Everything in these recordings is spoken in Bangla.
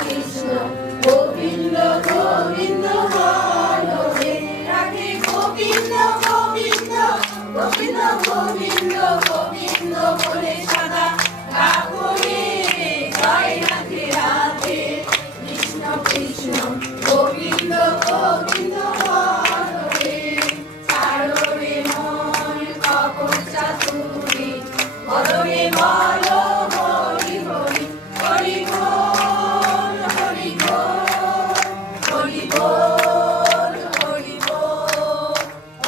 কৃষ্ণ গোবিন্দ গোবিন্দ হরে রাধে গোবিন্দ গোবিন্দ গোবিন্দ গোবিন্দ গোবিন্দ বলে সদা ডাকো রে জয় রাধে রাধে কৃষ্ণ কৃষ্ণ গোবিন্দ গোবিন্দ হরে ছাড়ো রে মন কপট চাতুরি বলো রে বলো হরি হরি হরি বল হরি বল হরি বল হরি বল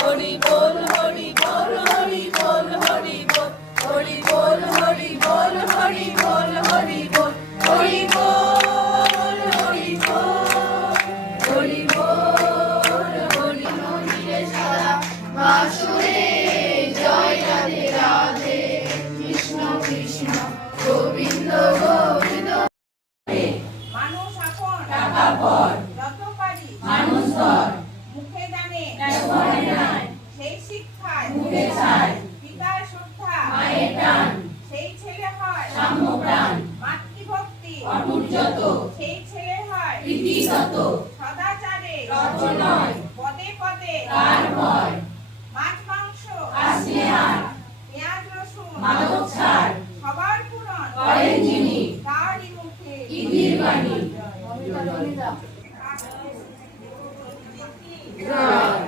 হরি বল হরি বল হরি বল হরি বল হরি বল হরি বল হরি বল হরি বল হরি বল হরি বল হরি মন্দিরে সদা বাসুরে জয় রাধে রাধে কৃষ্ণ কৃষ্ণ গোবিন্দ গোবিন্দ মানুষ আপন টাকা পর যত পারি মানুষ ধর মুখে জানে ঘরে নাই সেই শিক্ষায় মুখে চায় পিতার শ্রদ্ধা মায়ের টান সেই ছেলে হয় সাম্য প্রাণ মাতৃভক্তি অটুট যত সেই ছেলে হয় প্রীতিগত সদাচারে তত নয় পদে পদে কার ভয় মাছ মাংস আসনেহার পেঁয়াজ রসুন মাদক ছাড় সবার পূরণ করেন যিনি তারই মুখে ইদির বাণী জয় জয় জয় জয় জয়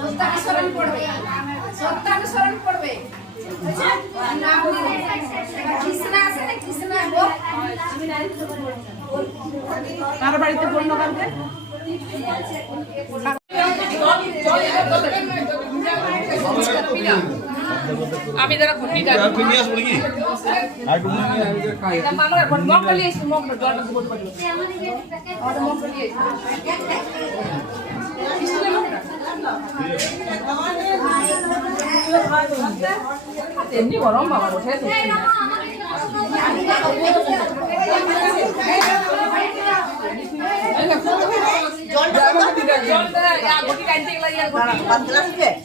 সত্যানুসরণ করবে সত্যানুসরণ করবে কৃষ্ণ আছে না কৃষ্ণ কার বাড়িতে বললো কালকে আমি যারা খুঁটি নিয়ে আসবো নাকি আমরা মগ বলি এসে মগ জলটা বলতে পারি আমাদের মগ বলি এসে এমনি গরম বাবা বসে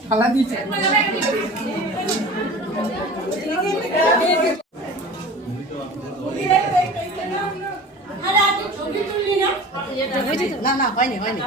খালা দিচ্ছে না না হয়নি হয়নি